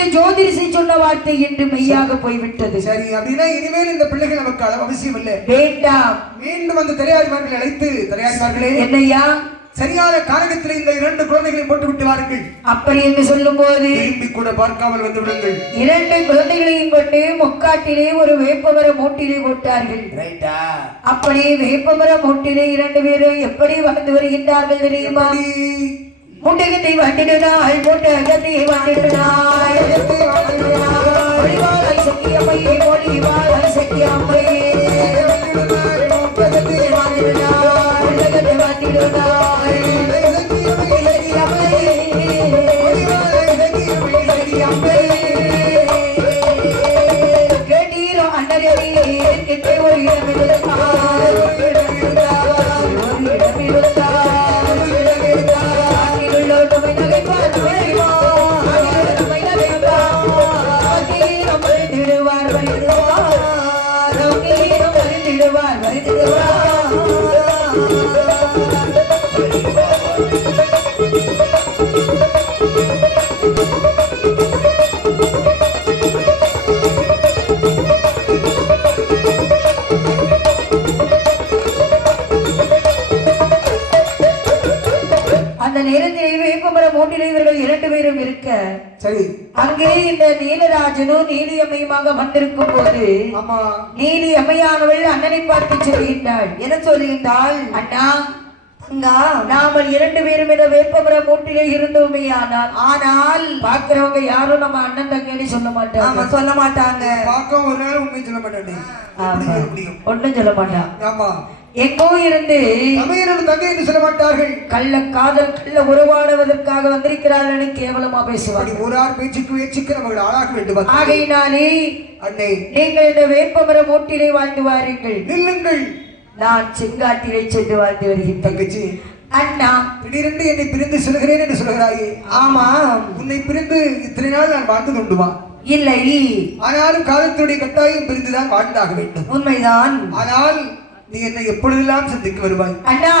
அன்று ஜோதிஷி சொன்ன வார்த்தை என்று மெய்யாக போய்விட்டது. சரி, அப்படின்னா இனிமேல் இந்த பிள்ளைகள் நமக்கு அவசியம் இல்லை. வேண்டாம். மீண்டும் அந்த தலையாரிமார்களை அழைத்து, தலையாரிமார்களே என்னையா சரியான காரகத்தில் இந்த 2 குழந்தைகளை போட்டு விட்டு வாருங்கள். அப்படி என்று சொல்லும் போது திரும்பி கூட பார்க்காமல் வந்து விடுங்கள். 2 குழந்தைகளையும் கொண்டு முக்காட்டிலே ஒரு வேப்பமர மூட்டிலே போட்டார்கள். ரைட்டா? அப்படி வேப்பமர மூட்டிலே 2 பேரும் எப்படி வாழ்ந்து வருகின்றார்கள் தெரியுமா? முட்டகத்தை வண்டிடுனாள், முட்டகத்தை வண்டிடுனாள், ஒளிவாளை சக்கியம்மையே, ஒளிவாளை சக்கியம்மையே, முட்டகத்தை வண்டிடுனாள், முட்டகத்தை வண்டிடுனாள், கேட்டீரோ அண்ணரே கிட்டே ஒரு இடமிருந்தார், இவர்கள் 2 பேரும் இருக்க, சரி, அங்கே இந்த நீலராஜனும் நீலி அம்மையுமாக வந்திருக்கும் போது நீலி அம்மையானவள் அண்ணனை பார்த்து சொல்லுகின்றாள். என்ன சொல்லுகின்றாள்? அண்ணா, நாம 2 பேரும் இந்த வேப்பமர மூட்டிலே இருந்தோமே, ஆனால் பாக்குறவங்க யாரும் நம்ம அண்ணன் தங்கன்னு சொல்ல மாட்டாங்க. சொல்ல மாட்டாங்க. பாக்க ஒரு நாள் உண்மை சொல்ல மாட்டாங்க. ஒன்னும் சொல்ல மாட்டான். ஆமா, எங்கோ இருந்து தங்கை என்று சொல்ல மாட்டார்கள். கள்ள காதல் கள்ள உறவாடுவதற்காக வந்திருக்கிறார்கள் கேவலமா பேசுவார்கள். ஒரு ஆள் பேச்சுக்கு நம்ம ஆளாக வேண்டும். ஆகையினாலே அன்னை, நீங்கள் இந்த வேப்பமர மூட்டிலே வாழ்ந்து வாருங்கள். நில்லுங்கள், நான் செங்காட்டிலே சென்று வாழ்ந்து வருகிறேன். தங்கச்சி, அண்ணா, திடீரென்று என்னை பிரிந்து சொல்கிறேன் என்று சொல்கிறாயே? ஆமா, உன்னை பிரிந்து இத்தனை நாள் நான் வாழ்ந்து கொண்டுமா? இல்லை, ஆனாலும் காலத்துடைய கட்டாயம் பிரிந்துதான் வாழ்ந்தாக வேண்டும். உண்மைதான். ஆனால் நீ என்னை எப்பொழுதெல்லாம் சந்திக்க வருவாய்? அண்ணா,